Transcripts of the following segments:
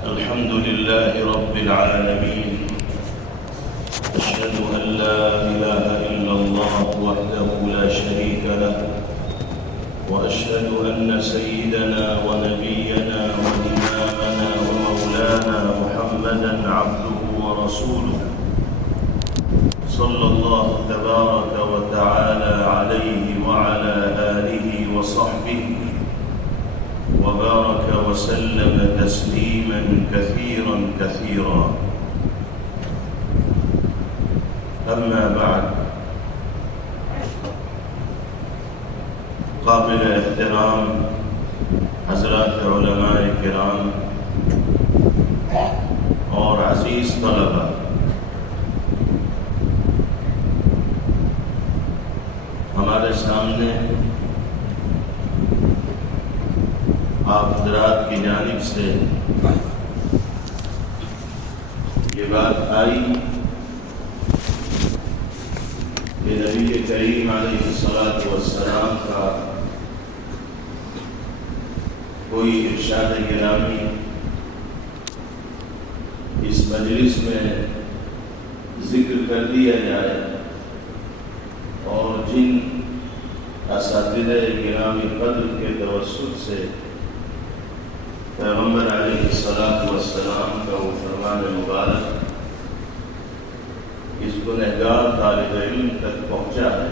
الحمد لله رب العالمين، أشهد أن لا إله إلا الله وحده لا شريك له، وأشهد أن سيدنا ونبينا وإمامنا ومولانا محمدا عبده ورسوله، صلى الله تبارك وتعالى عليه وعلى آله وصحبه وبارك وسلم تسليما كثيرا كثيرا. أما بعد، قابل احترام حضرات علماء کرام اور عزیز طلبہ، ہمارے سامنے آپ حضرات کی جانب سے یہ بات آئی کہ نبی کریم علیہ الصلاۃ والسلام کا کوئی ارشاد گرامی اس مجلس میں ذکر کر دیا جائے، اور جن اساتذہ گرامی قدر کے توسط سے پیغمبر علیہ الصلاۃ والسلام کا وہ فرمان مبارک اس گنہگار طالب علم تک پہنچا ہے،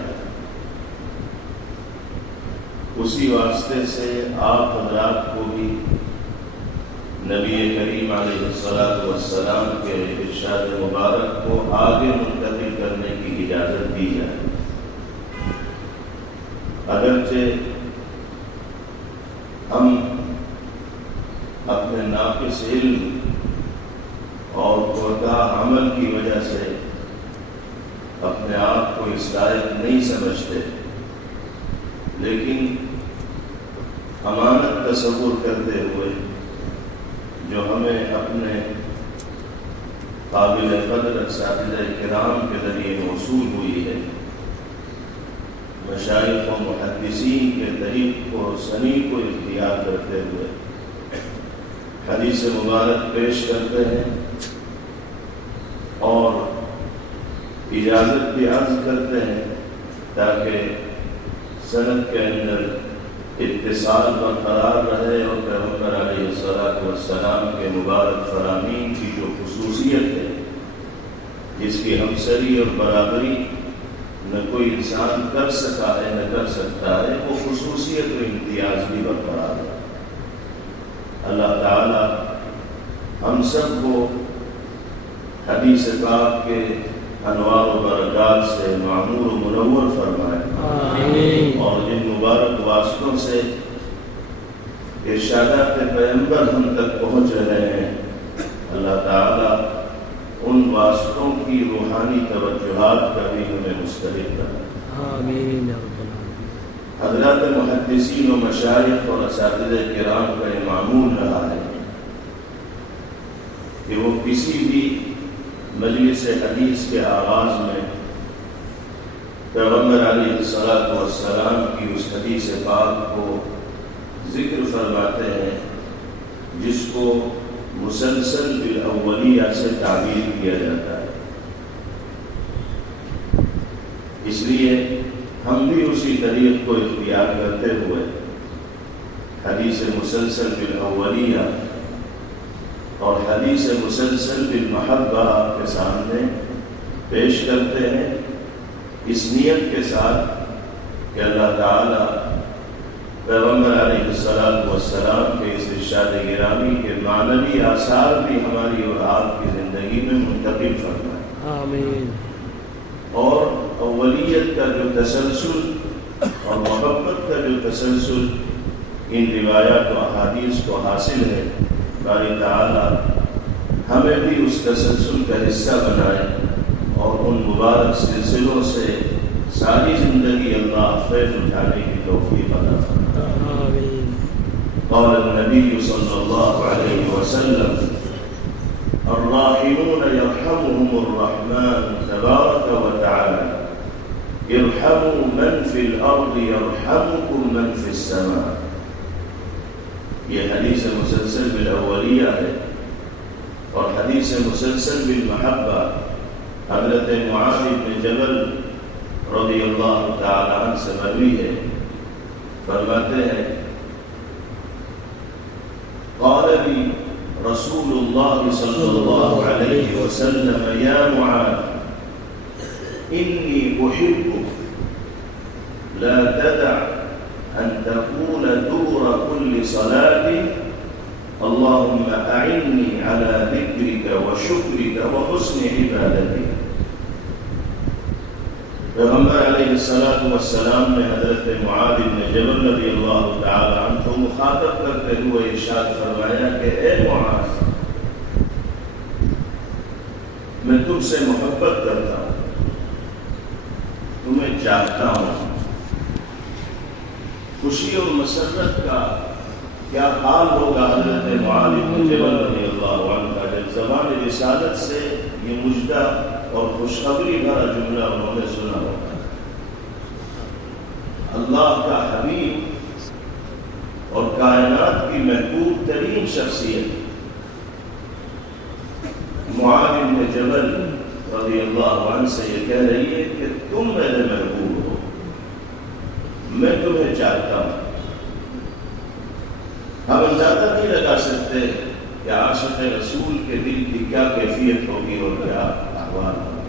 اسی واسطے سے آپ حضرات کو بھی نبی کریم علیہ الصلاۃ والسلام کے ارشاد مبارک کو آگے منتقل کرنے کی اجازت دی جائے۔ اگرچہ ہم اپنے ناقص علم اور کوتاہ عمل کی وجہ سے اپنے آپ کو اس لائق نہیں سمجھتے، لیکن امانت تصور کرتے ہوئے جو ہمیں اپنے قابل قدر اساتذہ کرام کے ذریعے موصول ہوئی ہے، مشائخ و محدثین کے طریق کو سنی کو اختیار کرتے ہوئے حدیث مبارک پیش کرتے ہیں، اور اجازت بھی عرض کرتے ہیں تاکہ سند کے اندر اتصال برقرار رہے اور پیغمبر علیہ الصلاۃ والسلام کے مبارک فرامین کی جو خصوصیت ہے، جس کی ہمسری اور برابری نہ کوئی انسان کر سکا ہے نہ کر سکتا ہے، وہ خصوصیت و امتیاز بھی برقرار ہے۔ اللہ تعالی ہم سب کو حدیث پاک کے انوار و برکات سے معمور و منور فرمائے، اور جن مبارک واسطوں سے ارشادات پیغمبر ہم تک پہنچ رہے ہیں، اللہ تعالی ان واسطوں کی روحانی توجہات کا بھی ہمیں مستحق کرے۔ آمین۔ حضرات محدثین و مشائخ اور اساتذہ کرام کا یہ معمول رہا ہے کہ وہ کسی بھی مجلس حدیث کے آغاز میں پیغمبر علیہ الصلاۃ والسلام کی اس حدیث پاک کو ذکر فرماتے ہیں جس کو مسلسل بالاولیہ سے تعبیر کیا جاتا ہے۔ اس لیے ہم بھی اسی طریق کو اختیار کرتے ہوئے حدیث مسلسل بالاولیہ اور حدیث مسلسل بالمحبہ آپ کے سامنے پیش کرتے ہیں، اس نیت کے ساتھ کہ اللہ تعالی پیغمبر علیہ الصلاۃ والسلام کے اس ارشاد گرامی کے معنوی آثار بھی ہماری اور آپ کی زندگی میں منتقل فرمائے۔ آمین۔ اور اولیت کا جو تسلسل اور محبت کا جو تسلسل ان روایات و احادیث کو حاصل ہے، باری تعالی ہمیں بھی اس تسلسل کا حصہ بنائے اور ان مبارک سلسلوں سے ساری زندگی اللہ فیض اٹھانے کی توفیق عطا فرمائے۔ قال النبی صلی اللہ علیہ وسلم: الراحمون يرحمهم الرحمن تبارك وتعالى ارحموا من في الأرض يرحمكم من في السماء۔ یہ حدیث مسلسل بالاولیہ ہے، اور حدیث مسلسل بالمحبہ حضرت معاذ بن جبل رضی اللہ تعالی عنہ سے مروی ہے، فرماتے ہیں قال لي رسول الله صلى الله عليه وسلم يا معاذ إني أحبك لا تدع أن تقول دور كل صلاة اللهم أعني على ذكرك وشكرك وحسن عبادتك۔ پیغمبر علیہ السلام نے حضرت معاذ بن جبل رضی اللہ تعالی عنہ کو مخاطب کرتے ہوئے ارشاد فرمایا کہ اے معاذ، میں تم سے محبت کرتا ہوں، تمہیں چاہتا ہوں۔ خوشی اور مسرت کا کیا حال ہوگا حضرت معاذ بن جبل رضی اللہ عنہ کا جب زبان رسالت سے یہ مجدہ اور خوشخبری بھرا جملہ انہوں نے سنا ہوگا۔ اللہ کا حبیب اور کائنات کی محبوب ترین شخصیت معاذ بن جبل رضی اللہ عنہ سے یہ کہہ رہی ہے کہ تم میرے محبوب ہو، میں تمہیں چاہتا ہوں۔ ہم اندازہ نہیں لگا سکتے کہ عاشق رسول کے دل کی کیا کیفیت ہوگی اور کیا احوال ہوگا۔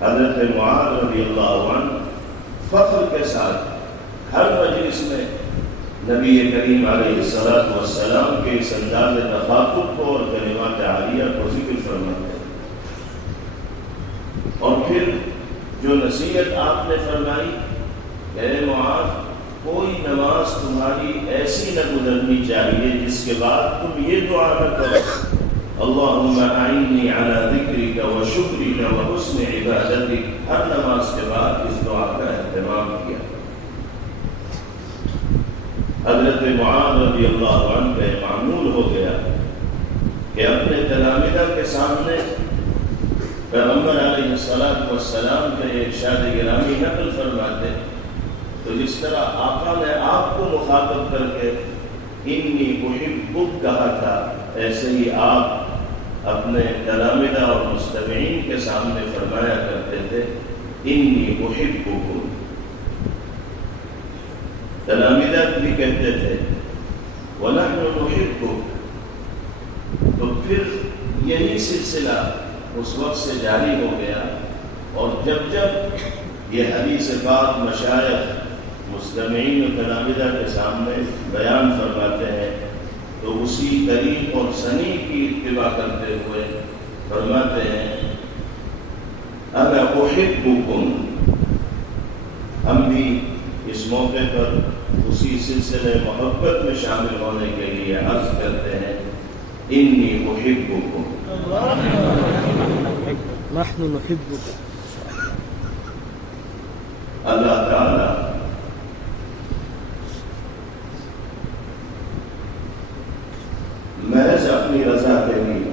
حضرت معاذ رضی اللہ عنہ فخر کے ساتھ ہر مجلس میں نبی کریم علیہ السلام کے اس انداز تخاطب کو اور کلمات عالیہ کو ذکر فرماتے ہیں، اور پھر جو نصیحت آپ نے فرمائی کہ اے معاذ، کوئی نماز تمہاری ایسی نہ گزرنی چاہیے جس کے بعد تم یہ دعا نہ کرو اللہم اعنی علی ذکرک و شکرک و حسن عبادتک۔ ہر نماز کے بعد اس دعا کا اہتمام کیا۔ حضرت معاذ رضی اللہ عنہ کا معمول ہو گیا کہ اپنے تلامذہ کے سامنے پیغمبر علیہ السلام کے ارشاد گرامی نقل فرماتے تو جس طرح آقا نے آپ کو مخاطب کر کے انی احبک کہا تھا، ایسے ہی آپ اپنے تلامذہ اور مستمعین کے سامنے فرمایا کرتے تھے انی احبکم۔ تلامذہ بھی کہتے تھے ونحن نحبک۔ تو پھر یہی سلسلہ اس وقت سے جاری ہو گیا، اور جب جب یہ حدیث پاک مشائخ مستمعین و تلامذہ کے سامنے بیان فرماتے ہیں تو اسی طریق اور سنی کی اتباع کرتے ہوئے فرماتے ہیں انا احبکم۔ ہم بھی اس موقع پر اسی سلسلے محبت میں شامل ہونے کے لیے عرض کرتے ہیں انی احبکم۔ نحن نحبک۔ اللہ تعالی محض اپنی رضا کے لیے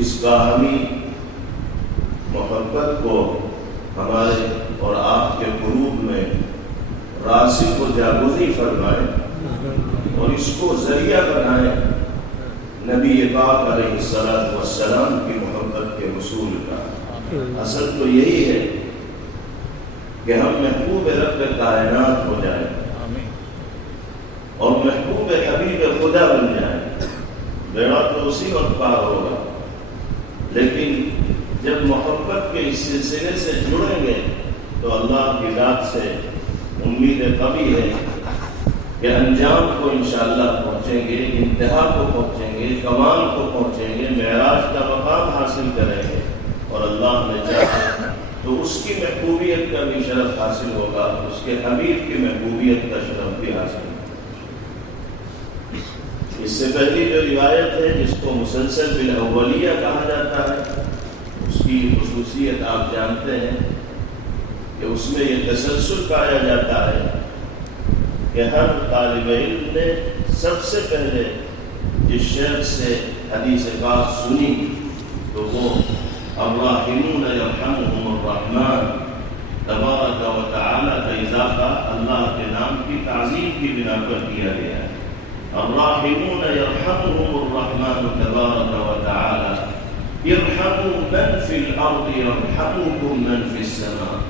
اس باہمی محبت کو ہمارے اور آپ کے قلوب میں راسخ و جاگزی فرمائے اور اس کو ذریعہ بنائے نبی پاک علیہ السلام کی محبت کے حصول کا۔ اصل تو یہی ہے کہ ہم محبوب رب کائنات ہو جائیں اور محبوب حبیب خدا بن جائیں، بیڑا تو اسی وقت پار ہوگا۔ لیکن جب محبت کے اس سلسلے سے جڑیں گے تو اللہ کی ذات سے امید قوی ہے کہ انجام کو انشاءاللہ پہنچیں گے، انتہا کو پہنچیں گے، کمال کو پہنچیں گے، معراج کا مقام حاصل کریں گے، اور اللہ نے چاہا تو اس کی محبوبیت کا بھی شرف حاصل ہوگا، اس کے حبیب کی محبوبیت کا شرف بھی حاصل ہوگا۔ اس سے پہلی جو روایت ہے جس کو مسلسل بالاولیہ کہا جاتا ہے، اس کی خصوصیت آپ جانتے ہیں کہ اس میں یہ تسلسل پایا جاتا ہے کہ ہر طالب علم نے سب سے پہلے جس شیخ سے حدیث پاک سنی تو وہ الراحمون یرحمہم الرحمن تبارک و تعالی کا اضافہ اللہ کے نام کی تعظیم کی بنا پر کیا گیا ہے۔ الراحمون يرحمهم الرحمن تبارك وتعالى ارحموا من في الارض يرحمكم من في السماء.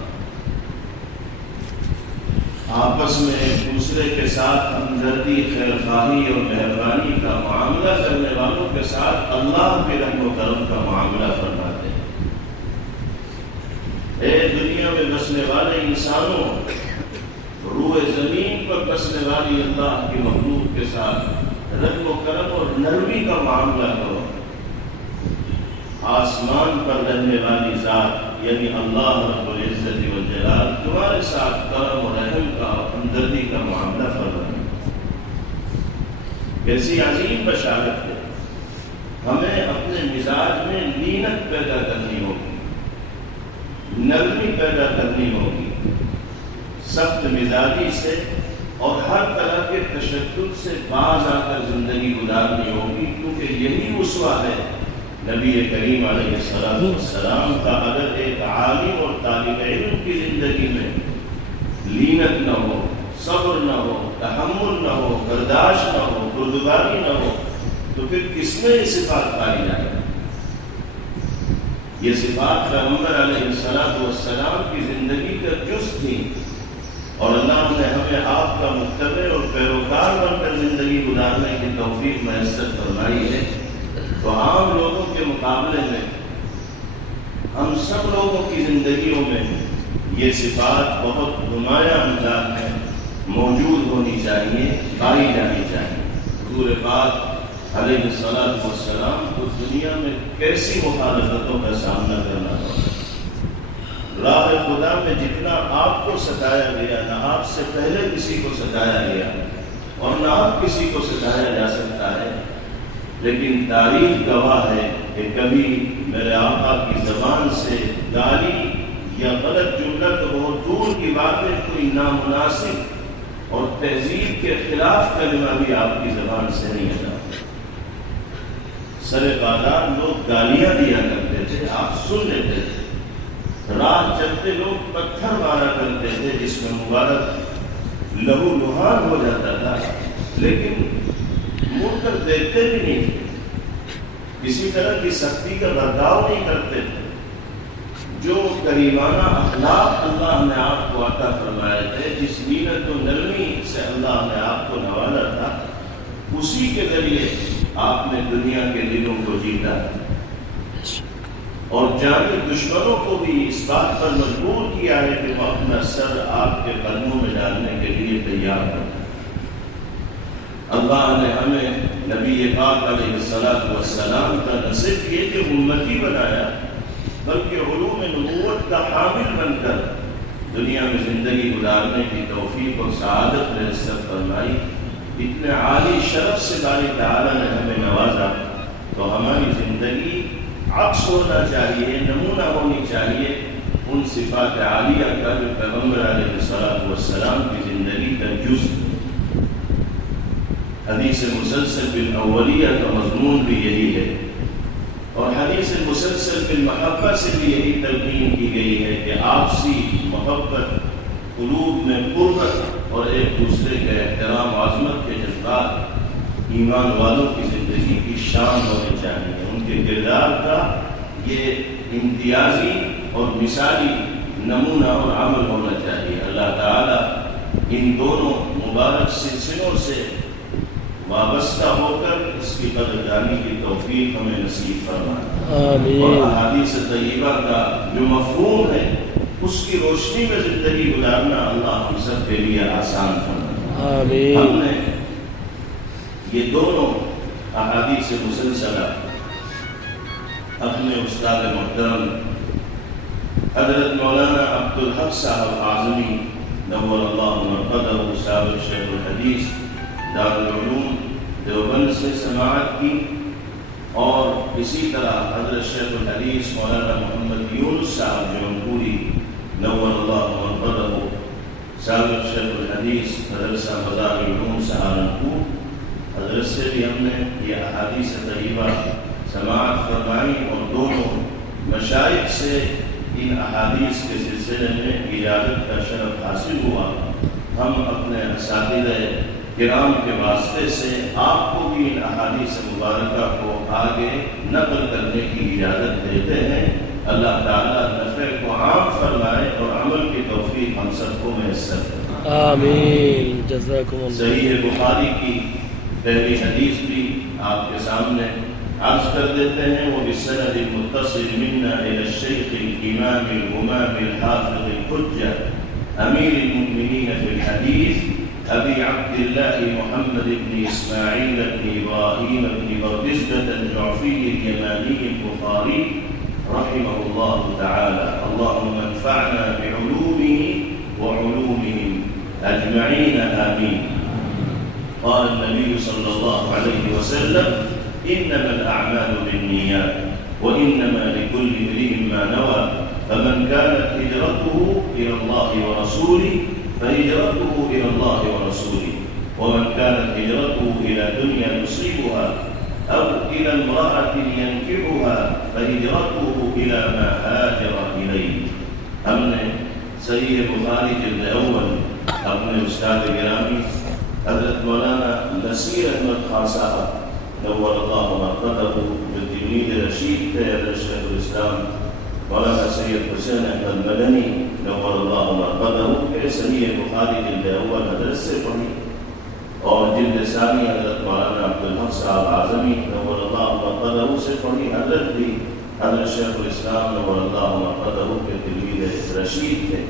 آپس میں ایک دوسرے کے ساتھ ہمدردی، خیر خواہی اور مہربانی کا معاملہ کرنے والوں کے ساتھ اللہ بھی رحم و کرم کا معاملہ فرماتے ہیں. اے دنیا میں بسنے والے انسانوں، روئے زمین پر بسنے والی اللہ کی مخلوق کے ساتھ رحم و کرم اور نرمی کا معاملہ کرو. آسمان پر رہنے والی ذات یعنی اللہ رب العزت والجلال تمہارے ساتھ کرم و رحم کا اور ہمدردی کا معاملہ فرمائے. کیسی عظیم بشارت ہے. ہمیں اپنے مزاج میں لینت پیدا کرنی ہوگی، نرمی پیدا کرنی ہوگی، سخت مزاجی سے اور ہر طرح کے تشدد سے باز آ کر زندگی گزارنی ہوگی، کیونکہ یہی اسوہ ہے نبی کریم علیہ السلام کا. اگر ایک عالم اور طالب علم کی زندگی میں لینت نہ ہو، صبر نہ ہو، تحمل نہ ہو، برداشت نہ ہو، بردباری نہ ہو، تو پھر کس میں یہ صفات پائی جائے؟ یہ صفات پیغمبر علیہ السلام کی زندگی کا جز تھی، اور اللہ نے ہمیں آپ کا متبع اور پیروکار بن کر زندگی گزارنے کی توفیق میسر فرمائی ہے. تو عام لوگوں کے مقابلے میں ہم سب لوگوں کی زندگیوں میں یہ صفات بہت نمایاں انداز میں موجود ہونی چاہیے، پائی جانی چاہیے. حضور پاک علیہ السلام کو دنیا میں کیسی مخالفتوں کا سامنا کرنا پڑا. راہ خدا میں جتنا آپ کو ستایا گیا، نہ آپ سے پہلے کسی کو ستایا گیا اور نہ آپ کسی کو ستایا جا سکتا ہے. لیکن تاریخ گواہ ہے کہ کبھی میرے آقا کی زبان سے گالی یا غلط جملہ تو بہت دور کی بات ہے، کوئی نامناسب اور تہذیب کے خلاف کلمہ بھی آپ کی زبان سے نہیں آتا. سر بازار لوگ گالیاں دیا کرتے تھے، آپ سن لیتے تھے. راہ چلتے لوگ پتھر مارا کرتے تھے جس میں مبارک لہو لہان ہو جاتا تھا، لیکن مڑ کر دیکھتے بھی نہیں تھے، کسی طرح کی سختی کا برتاؤ نہیں کرتے تھے. جو کریمانہ اخلاق اللہ نے آپ کو عطا فرمائے تھے، جس لینت و نرمی سے اللہ نے آپ کو نوازا تھا، اسی کے ذریعے آپ نے دنیا کے دلوں کو جیتا اور جانی دشمنوں کو بھی اس بات پر مجبور کیا ہے کہ وہ اپنا سر آپ کے قدموں میں ڈالنے کے لیے تیار ہو. اللہ نے ہمیں نبی پاک علیہ السلام کا نہ صرف یہ کہ امتی بنایا، بلکہ علوم نبوت کا حامل بن کر دنیا میں زندگی گزارنے کی توفیق اور سعادت میسر فرمائی. اتنے عالی شرف سے باری تعالیٰ نے ہمیں نوازا، تو ہماری زندگی عکس ہونا چاہیے، نمونہ ہونی چاہیے ان صفات عالیہ کا جو پیغمبر علیہ السلام کی زندگی کا جز. حدیث مسلسل بالاولیہ کا مضمون بھی یہی ہے، اور حدیث مسلسل بالمحبہ سے بھی یہی تلقین کی گئی ہے کہ آپسی محبت، قلوب میں قربت اور ایک دوسرے کے احترام و عظمت کے جذبات ایمان والوں کی زندگی کی شان ہونی چاہیے. ان کے کردار کا یہ امتیازی اور مثالی نمونہ اور عمل ہونا چاہیے. اللہ تعالیٰ ان دونوں مبارک سلسلوں سے وابستہ ہو کر اس کی قدردانی کی توفیق ہمیں نصیب فرمائے، اور احادیث طیبہ کا جو مفہوم ہے اس کی روشنی میں زندگی گزارنا اللہ ہم سب کے لیے آسان فرمائے. ہم نے یہ دونوں احادیث مسلسلہ اپنے استاد محترم حضرت مولانا عبدالحق صاحب اعظمی نور اللہ مرقدہ صاحب شیخ الحدیث دارالعلوم دیوبند سے سماعت کی، اور اسی طرح حضرت شیخ الحدیث مولانا محمد یونس صاحب جونپوری نور اللہ مرقدہ صاحب شیخ الحدیث مدرسہ مدارالعلوم سہارنپور، حضرت سے بھی ہم نے یہ احادیث طیبہ سماعت فرمائی، اور دونوں مشائخ سے ان احادیث کے سلسلے میں اجازت کا شرف حاصل ہوا. ہم اپنے اساتذہ کرام کے واسطے سے آپ کو بھی ان احادیث مبارکہ کو آگے نقل کرنے کی اجازت دیتے ہیں۔ اللہ تعالیٰ نفع کو عام فرمائے اور عمل کی توفیق ہم سب کو میسر کرے، آمین۔ جزاکم اللہ۔ صحیح بخاری کی پہلی حدیث بھی آپ کے سامنے عرض کر دیتے ہیں، وہ بالسند المتصل منا الى الشیخ الامام الامام الحافظ الحجہ امیر المؤمنین فی الحدیث ابی عبد اللہ محمد بن اسماعیل بن ابراہیم بن بردزدة الجعفی الیمانی البخاری رحمه الله تعالى، اللهم انفعنا بعلومه وعلومهم اجمعین آمین۔ قال النبي صلى الله عليه وسلم انما الاعمال بالنيات وانما لكل امرئ ما نوى، فمن كانت هجرته الى الله ورسوله فهجرته الى الله ورسوله، ومن كانت هجرته الى دنيا يصيبها او الى امرأة ينكحها فهجرته الى ما هاجر اليه۔ ہم نے صحیح بخاری جلد اول اپنے استاد گرامی حضرت مولانا نصیر احمد خان صاحب نور اللہ مرقدہ جو تلمید رشید تھے حضرت شیخ الاسلام مولانا سید حسین احمد مدنی نور اللہ مرقدہ کے صحیح بخاری جلد اول حضرت سے پڑھی، اور جلد ثانی حضرت مولانا عبدالحق صاحب اعظمی نور اللہ مرقدہ سے پڑھی۔ حضرت بھی حضرت شیخ الاسلام نور اللہ مرقدہ کے تلمید رشید تھے۔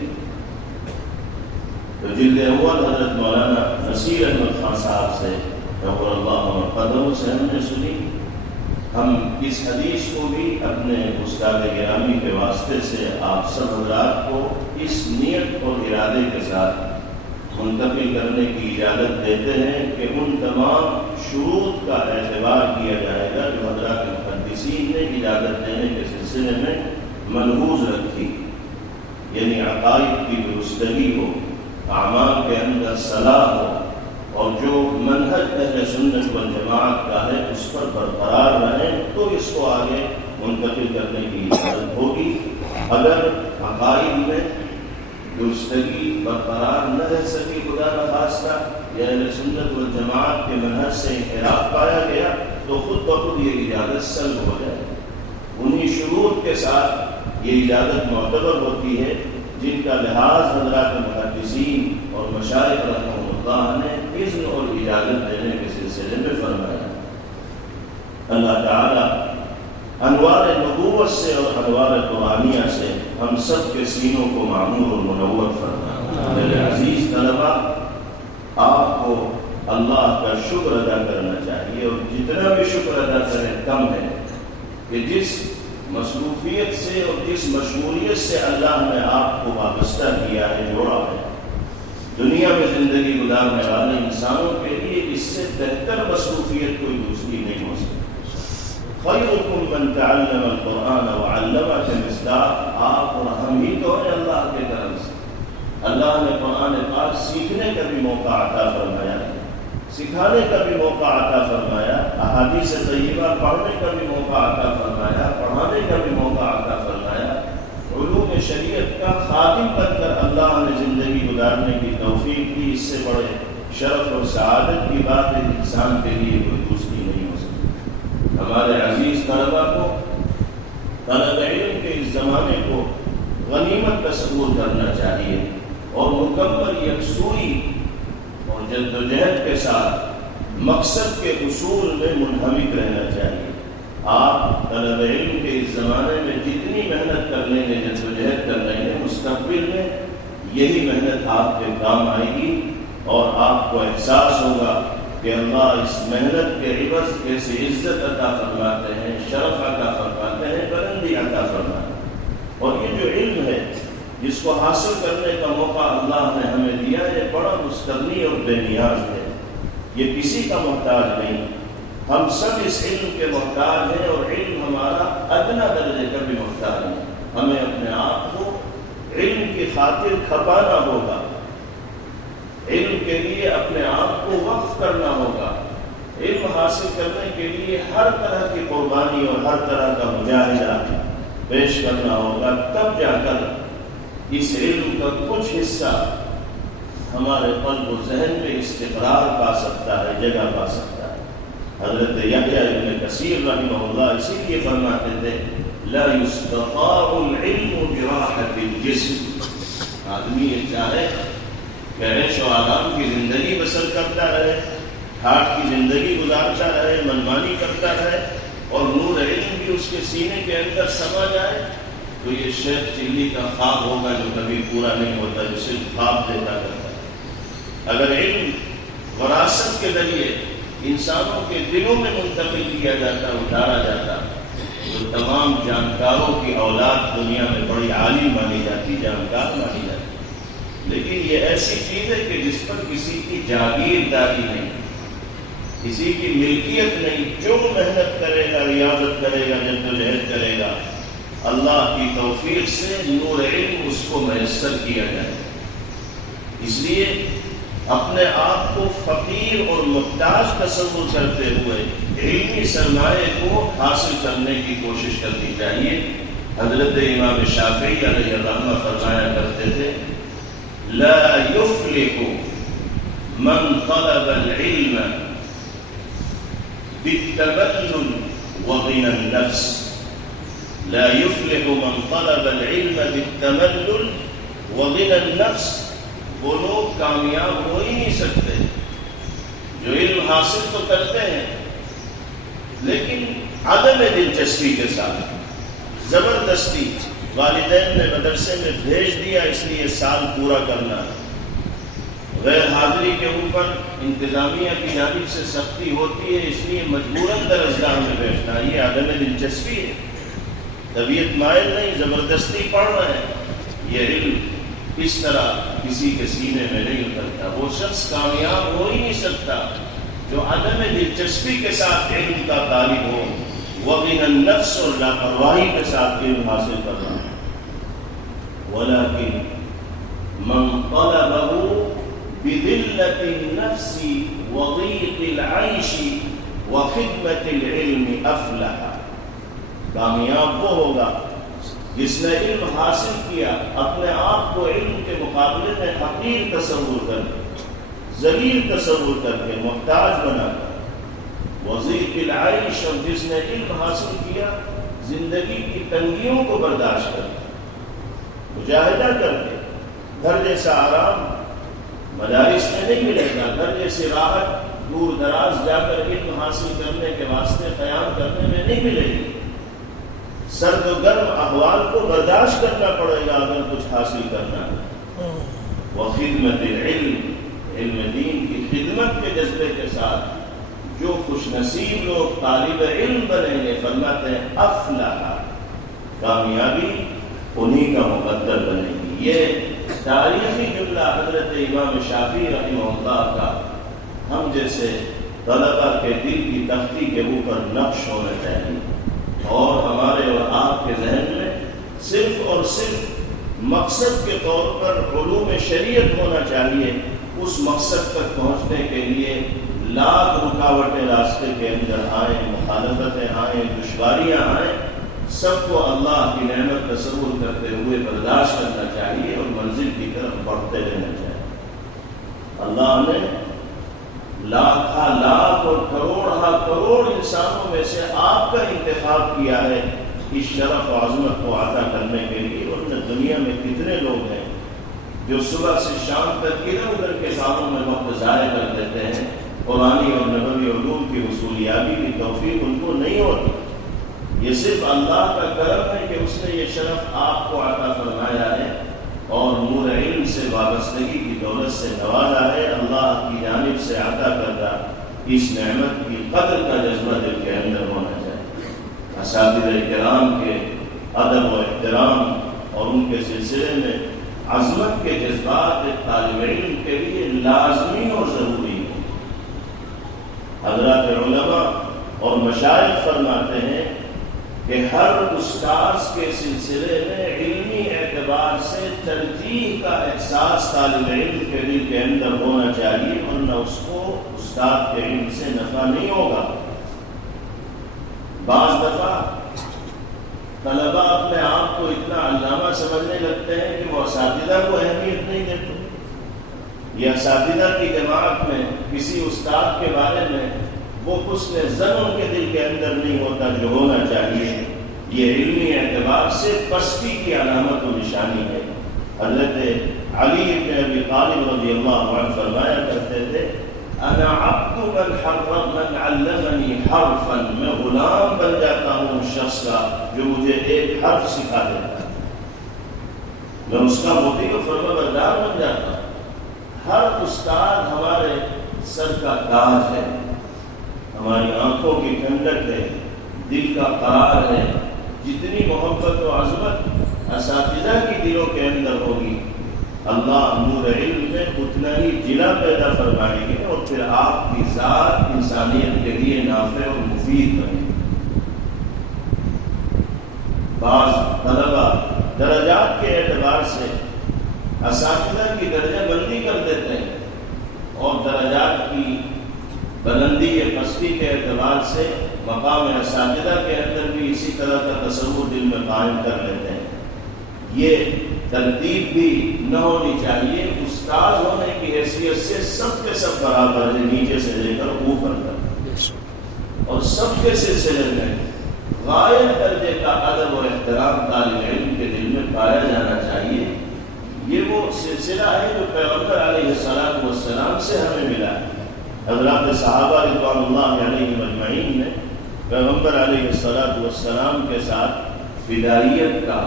تو جلد اول حضرت مولانا نصیر احمد خان صاحب سے نور اللہ مرقدہ سے ہم نے سنی۔ ہم اس حدیث کو بھی اپنے استاد گرامی کے واسطے سے آپ سب حضرات کو اس نیت اور ارادے کے ساتھ منتقل کرنے کی اجازت دیتے ہیں کہ ان تمام شروط کا اعتبار کیا جائے گا جو حضرات محدثین نے اجازت دینے کے سلسلے میں ملحوظ رکھی، یعنی عقائد کی درستگی ہو، اعمال کے اندر صلاح ہو، اور جو منہج اہل سنت والجماعت کا ہے اس پر برقرار رہیں تو اس کو آگے منتقل کرنے کی اجازت ہوگی۔ اگر عقائد میں درستگی برقرار نہ رہ سکی خدا نخواستہ یا اہل سنت والجماعت کے منہج سے انحراف پایا گیا تو خود بخود یہ اجازت سلب ہو جائے۔ انہی شروط کے ساتھ یہ اجازت معتبر ہوتی ہے جن کا لحاظ حضرات محدثین اور مشائخ رحمہ اللہ نے اذن اور اجازت دینے کے سلسلے میں فرمایا۔ اللہ تعالیٰ انوار نبوت سے اور انوار قرآنیہ سے ہم سب کے سینوں کو معمور اور منور فرمائے۔ میرے عزیز طلباء، آپ کو اللہ کا شکر ادا کرنا چاہیے، اور جتنا بھی شکر ادا کریں کم ہے کہ جس مصروفیت سے اور جس مشغولیت سے اللہ نے آپ کو وابستہ کیا ہے، جوڑا ہے، دنیا میں زندگی گزارنے والے انسانوں کے لیے اس سے بہتر مصروفیت کوئی دوسری نہیں ہو سکتی۔ خیرکم من تعلم القرآن وعلمہ کے مصداق آپ اور ہم ہی تو ہیں اللہ کے طرف سے۔ اللہ نے قرآن پاک سیکھنے کا بھی موقع عطا فرمایا، سکھانے کا بھی موقع عطا فرمایا، احادیث طیبہ پڑھنے کا بھی موقع عطا فرمایا، پڑھانے کا بھی موقع عطا فرمایا۔ علوم شریعت کا خادم بن کر اللہ نے زندگی گزارنے کی توفیق دی، اس سے بڑے شرف اور سعادت کی بات ہے انسان کے لیے کوئی دوسری نہیں ہو سکتی۔ ہمارے عزیز طلبہ کو طلب علم کے اس زمانے کو غنیمت تصور کرنا چاہیے اور مکمل یکسوئی اور جدوجہد کے ساتھ مقصد کے حصول میں منہمک رہنا چاہیے۔ آپ طلب علم کے اس زمانے میں جتنی محنت کر لیں گے، جدوجہد کر لیں گے، مستقبل میں یہی محنت آپ کے کام آئے گی اور آپ کو احساس ہوگا کہ اللہ اس محنت کے عوض کیسے عزت عطا فرماتے ہیں، شرف عطا فرماتے ہیں، بلندی عطا فرماتے ہیں۔ اور یہ جو علم ہے جس کو حاصل کرنے کا موقع اللہ نے ہمیں دیا، یہ بڑا مستغنی اور بے نیاز ہے، یہ کسی کا محتاج نہیں۔ ہم سب اس علم کے محتاج ہیں اور علم ہمارا ادنا درجے کا بھی محتاج ہے۔ ہمیں اپنے آپ کو علم کی خاطر کھپانا ہوگا، علم کے لیے اپنے آپ کو وقف کرنا ہوگا، علم حاصل کرنے کے لیے ہر طرح کی قربانی اور ہر طرح کا مجاہدہ پیش کرنا ہوگا، تب جا کر اس علم کا کچھ حصہ ہمارے قلب و ذہن میں استقرار پا سکتا ہے، جگہ پا سکتا ہے۔ حضرت یحییٰ ابن کثیر رحمہ اللہ اسی لیے فرماتے تھے لا یستطاع العلم براحۃ الجسم، آدمی یہ چاہے کہ عیش و آرام کی زندگی بسر کرتا رہے، ٹھاٹ کی زندگی گزارتا رہے، منمانی کرتا رہے، اور نور علم بھی اس کے سینے کے اندر سما جائے، تو یہ شیخ چلی کا خواب ہوگا جو کبھی پورا نہیں ہوتا، جو صرف خواب دیتا کرتا ہے۔ اگر علم وراثت کے ذریعے انسانوں کے دلوں میں منتقل کیا جاتا، اتارا جاتا، تو تمام جانکاروں کی اولاد دنیا میں بڑی عالم مانی جاتی، جانکار مانی جاتی۔ لیکن یہ ایسی چیز ہے کہ جس پر کسی کی جاگیرداری نہیں، کسی کی ملکیت نہیں، جو محنت کرے گا، ریاضت کرے گا، جدوجہد کرے گا، اللہ کی توفیق سے نور علم اس کو میسر کیا جائے۔ اس لیے اپنے آپ کو فقیر اور محتاج تصور کرتے ہوئے علمی سرمایہ کو حاصل کرنے کی کوشش کرنی چاہیے۔ حضرت امام شافعی علیہ الرحمہ فرمایا کرتے تھے لا یفلح من طلب العلم بالتبلل وغنى النفس، لا يفلح من طلب العلم بالتملل وغنى النفس، وہ لوگ کامیاب ہو ہی نہیں سکتے جو علم حاصل تو کرتے ہیں لیکن عدم دلچسپی کے ساتھ، زبردستی والدین نے مدرسے میں بھیج دیا اس لیے سال پورا کرنا ہے، غیر حاضری کے اوپر انتظامیہ کی جانب سے سختی ہوتی ہے اس لیے مجبوراً درسگاہ میں بیٹھنا، یہ عدم دلچسپی ہے، طبیعت مائل نہیں، زبردستی پڑھ رہے ہیں۔ یہ علم اس طرح کسی کے سینے میں نہیں اترتا، وہ شخص کامیاب ہو ہی نہیں سکتا جو عدم دلچسپی کے ساتھ علم کا طالب ہو، وغنى النفس اور لاپرواہی کے ساتھ علم حاصل کرنا ہے۔ ولیکن من طلبه بذلة النفس وضيق العيش وخدمة العلم افلح، کامیاب وہ ہوگا جس نے علم حاصل کیا اپنے آپ کو علم کے مقابلے میں حقیر تصور کر کے، ذلیل تصور کر کے، محتاج بنا کر، وضیق العیش، اور جس نے علم حاصل کیا زندگی کی تنگیوں کو برداشت کر کے، مجاہدہ کر کے، گھر جیسا آرام مدارس میں نہیں ملے گا، گھر جیسی راحت دور دراز جا کر علم حاصل کرنے کے واسطے قیام کرنے میں نہیں ملے گی، سرد و گرم احوال کو برداشت کرنا پڑے گا اگر کچھ حاصل کرنا ہے۔ وخدمت العلم، علم دین کی خدمت کے جذبے کے ساتھ جو خوش نصیب لوگ طالب علم بنیں گے، فرماتے ہیں افلح، کامیابی انہی کا مقدر بنے گی۔ یہ تاریخی جملہ حضرت امام شافعی رحمہ اللہ کا ہم جیسے طلبہ کے دل کی تختی کے اوپر نقش ہونا چاہیے، اور ہمارے اور آپ کے ذہن میں صرف اور صرف مقصد کے طور پر علوم شریعت ہونا چاہیے۔ اس مقصد تک پہنچنے کے لیے لاکھ رکاوٹیں راستے کے اندر آئیں، مخالفتیں آئیں، دشواریاں آئیں، سب کو اللہ کی نعمت تصور کرتے ہوئے برداشت کرنا چاہیے اور منزل کی طرف بڑھتے رہنا چاہیے۔ اللہ نے لاکھا لاکھ اور کروڑا کروڑ انسانوں میں سے آپ کا انتخاب کیا ہے اس شرف و عظمت کو عطا کرنے کے لیے، اور دنیا میں کتنے لوگ ہیں جو صبح سے شام تک ادھر ادھر کے کاموں میں وقت ضائع کر دیتے ہیں، قرآنی اور نبوی علوم کی حصولیابی کی توفیق ان کو نہیں ہوتی۔ یہ صرف اللہ کا کرم ہے کہ اس نے یہ شرف آپ کو عطا فرمایا ہے اور نور علم سے وابستگی کی دولت سے نوازا ہے۔ اللہ کی جانب سے عطا کردہ اس نعمت کی قدر کا جذبہ دل کے اندر ہونا چاہیے۔ اساتذہ کرام کے ادب و احترام اور ان کے سلسلے میں عظمت کے جذبات ایک طالب علم کے لیے لازمی اور ضروری ہے۔ حضرات علماء اور مشائخ فرماتے ہیں کہ ہر استاذ کے سلسلے میں علمی اعتبار سے ترجیح کا احساس طالب علم کے دل کے اندر ہونا چاہیے، ورنہ اس کو استاد کے علم سے نفع نہیں ہوگا۔ بعض دفعہ طلباء اپنے آپ کو اتنا علامہ سمجھنے لگتے ہیں کہ وہ اساتذہ کو اہمیت نہیں دیتے، یہ اساتذہ کی جماعت میں کسی استاد کے بارے میں وہ حسن ظن ان کے دل کے اندر نہیں ہوتا جو ہونا چاہیے. یہ علمی اعتبار سے پستی کی علامت و نشانی ہے. حضرت علی بن ابی طالب رضی اللہ عنہ فرمایا کرتے تھے انا عبد من علمنی حرفا، میں غلام بن جاتا ہوں اس شخص کا جو مجھے ایک حرف سکھا دیتا ہے، میں اس کا مطیع و فرما بردار بن جاتا ہوں. ہر استاد ہمارے سر کا تاج ہے، ہماری آنکھوں کی ٹھنڈک ہے، دل کا قرار ہے. جتنی محبت و عظمت اساتذہ کی دلوں کے اندر ہوگی، اللہ نور علم میں اتنا ہی جلا پیدا فرمائیں گے اور پھر آپ کی ذات انسانیت کے لیے نافع اور مفید بنے. بعض طلبہ درجات کے اعتبار سے اساتذہ کی درجہ بندی کر دیتے ہیں اور درجات کی بلندی یا پستی کے اعتبار سے مقام اساتذہ کے اندر بھی اسی طرح کا تصور دل میں قائم کر لیتے ہیں. یہ ترتیب بھی نہ ہونی چاہیے. استاد ہونے کی حیثیت سے سب کے سب برابر ہے، نیچے سے لے کر اوپر تک، اور سب کے سلسلے میں غائب درجے کا ادب اور احترام طالب علم کے دل میں پایا جانا چاہیے. یہ وہ سلسلہ ہے جو پیغمبر علیہ الصلوۃ والسلام سے ہمیں ملا ہے. حضرات صحابہ رضوان اللہ علیہم اجمعین نے پیغمبر علیہ الصلوۃ والسلام کے ساتھ فدائیت کا،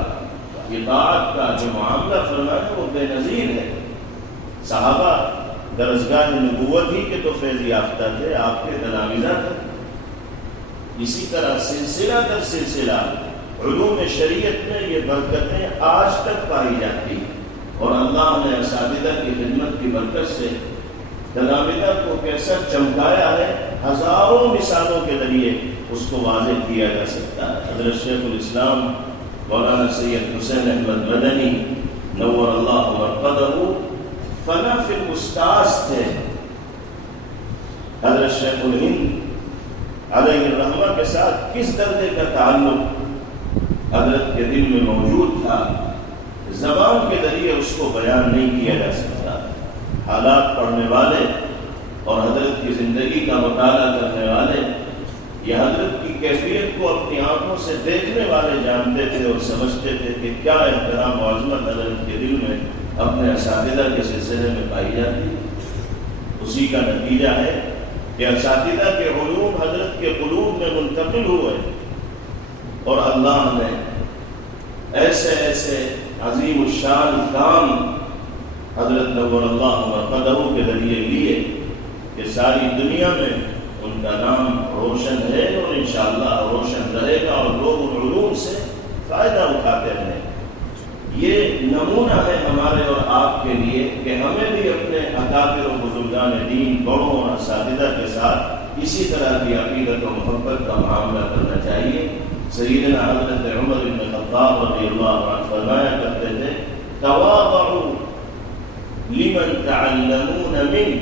اطاعت کا جو معاملہ فرمایا وہ بے نظیر ہے. صحابہ درسگاہ نبوت ہی کے تو فیض یافتہ تھے، آپ کے تلامذہ تھے. اسی طرح سلسلہ در سلسلہ علوم شریعت میں یہ برکتیں آج تک پائی جاتی، اور اللہ نے اساتذہ کی خدمت کی برکت سے تلامذہ کو کیسا چمکایا ہے، ہزاروں مثالوں کے ذریعے اس کو واضح کیا جا سکتا ہے. حضرت شیخ الاسلام مولانا سید حسین احمد مدنی نور اللہ مرقدہ فنا فی الاستاذ تھے. حضرت شیخ الہند علیہ الرحمہ کے ساتھ کس درجے کا تعلق حضرت کے دل میں موجود تھا، زبان کے ذریعے اس کو بیان نہیں کیا جا سکتا. حالات پڑھنے والے اور حضرت کی زندگی کا مطالعہ کرنے والے یہ حضرت کی کیفیت کو اپنی آنکھوں سے دیکھنے والے جانتے تھے اور سمجھتے تھے کہ کیا احترام و عظمت حضرت کے دل میں اپنے اساتذہ کے سلسلے میں پائی جاتی ہے. اسی کا نتیجہ ہے کہ اساتذہ کے علوم حضرت کے قلوب میں منتقل ہوئے، اور اللہ نے ایسے ایسے عظیم الشان کام حضرت نور اللہ مرقدہ کے ذریعے لیے کہ ساری دنیا میں ان کا نام روشن ہے اور انشاءاللہ روشن رہے گا، اور لوگ ان علوم سے فائدہ اٹھاتے رہیں. یہ نمونہ ہے ہمارے اور آپ کے لیے کہ ہمیں بھی اپنے اکابر و بزرگان دین، بڑوں اور اساتذہ کے ساتھ اسی طرح کی عقیدت و محبت کا معاملہ کرنا چاہیے. سیدنا حضرت عمر بن خطاب رضی اللہ عنہ فرمایا کرتے تھے تواضعوا لمن تعلمون من،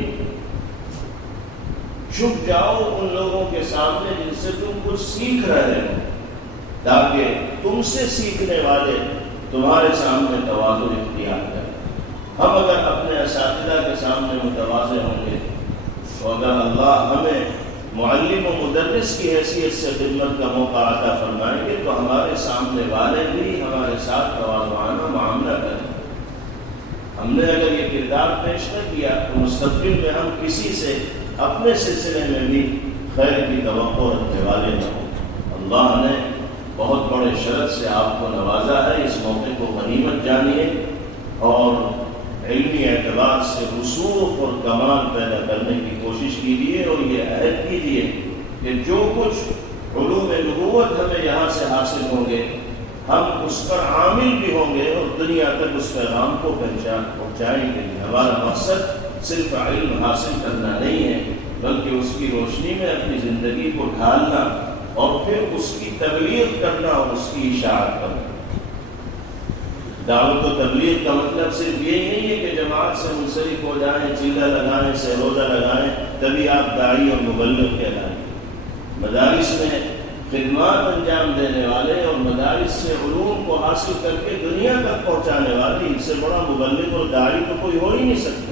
چھپ جاؤ ان لوگوں کے سامنے جن سے تم کچھ سیکھ رہے ہو، تاکہ تم سے سیکھنے والے تمہارے سامنے تواضع اختیار کریں. ہم اگر اپنے اساتذہ کے سامنے متواضع ہوں گے تو اگر اللہ ہمیں معلم و مدرس کی حیثیت سے خدمت کا موقع عطا فرمائیں گے تو ہمارے سامنے والے بھی ہمارے ساتھ تواضعانہ معاملہ کریں. ہم نے اگر یہ کردار پیش نہ کیا تو مستقبل میں ہم کسی سے اپنے سلسلے میں بھی خیر کی توقع رکھنے والے نہ ہوں. اللہ نے بہت بڑے شرف سے آپ کو نوازا ہے، اس موقع کو غنیمت جانیے اور علمی اعتبار سے رسوخ اور کمال پیدا کرنے کی کوشش کیجیے، اور یہ عہد کیجیے کہ جو کچھ علوم نبوت ہمیں یہاں سے حاصل ہوں گے ہم اس پر عامل بھی ہوں گے اور دنیا تک اس پیغام کو پہنچائیں گے. ہمارا مقصد صرف علم حاصل کرنا نہیں ہے بلکہ اس کی روشنی میں اپنی زندگی کو ڈھالنا اور پھر اس کی تبلیغ کرنا اور اس کی اشاعت کرنا. دعوت و تبلیغ کا مطلب صرف یہی نہیں ہے کہ جماعت سے منسلک ہو جائیں، چیلہ لگائیں، سہروزہ لگائیں تبھی آپ داعی اور مبلغ کہلائیں. مدارس میں خدمات انجام دینے والے اور مدارس سے علوم کو حاصل کر کے دنیا تک پہنچانے والے، ان سے بڑا مبلغ اور داعی تو کوئی ہو ہی نہیں سکتے.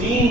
3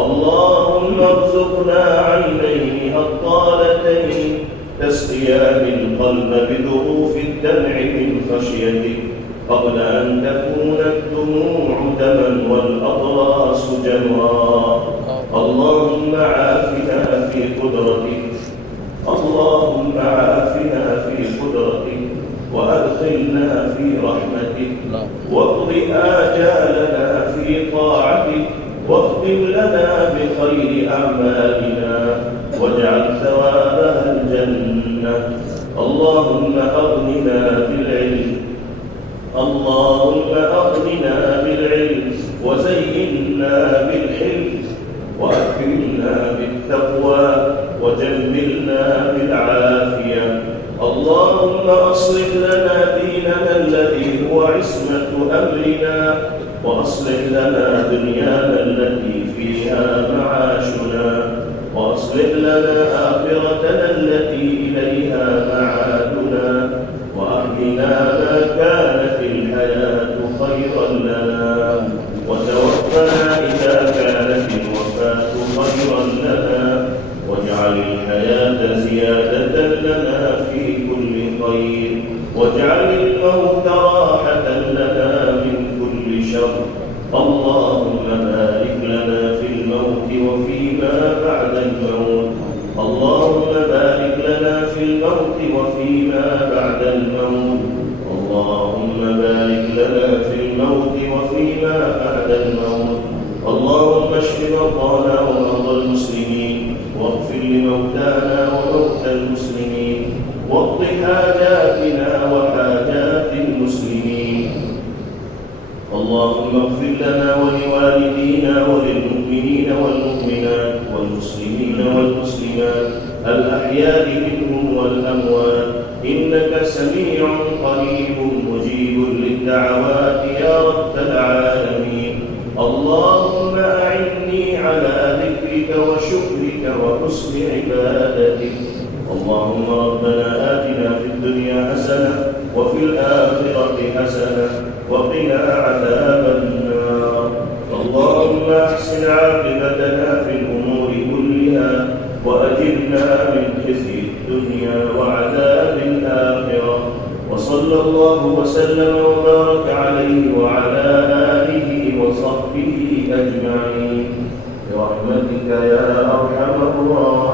اللهم ارزقنا عينين هطالتين تسقيان القلب بذروف الدمع من خشيتك قبل أن تكون الدموع دما والأضراس جمرا. اللهم عافنا في قدرتك، اللهم عافنا في قدرتك وأدخلنا في رحمتك واقض آجالنا في طاعتك واختم لنا بخير أعمالنا واجعل ثوابها الجنة. اللهم أغننا بالعلم، اللهم أغننا بالعلم وزينا بالحلم وأكرمنا بالتقوى وجملنا بالعافية. اللهم أصلح لنا ديننا الذي هو عصمة أمرنا وأصلح لنا دنيانا التي فيها معاشنا وأصلح لنا آخرتنا التي إليها معادنا. وأحينا ما كانت الحياة خيرا لنا، وتوفنا إذا كانت الوفاة خيرا لنا، واجعل الحياة زيادة لنا في كل خير، واجعل الموت راحة لنا من كل شر. اللهم بارك لنا في الموت وفيما بعد الموت. اللهم بارك لنا في الموت وفيما بعد الموت. اللهم بارك لنا في الموت وفيما بعد الموت. اللهم اشف مرضانا ومرضى المسلمين، واغفر لموتانا وموتى المسلمين، واقض حاجاتنا وحاجات المسلمين. اللهم اغفر لنا ولوالدينا وللمؤمنين والمؤمنات والمسلمين والمسلمات الأحياء منهم والأموات، إنك سميع قريب مجيب للدعوات يا رب العالمين. اللهم أعني على ذكرك وشكرك وحسن عبادتك. اللهم ربنا آتنا في الدنيا حسنة وفي الآخرة حسنة وقنا عذاب النار. اللهم أحسن عاقبتنا في الأمور كلها، وأجرنا من خزي الدنيا وعذاب الآخرة. وصلى الله وسلم وبارك عليه وعلى آله وصحبه أجمعين برحمتك يا أرحم الراحمين.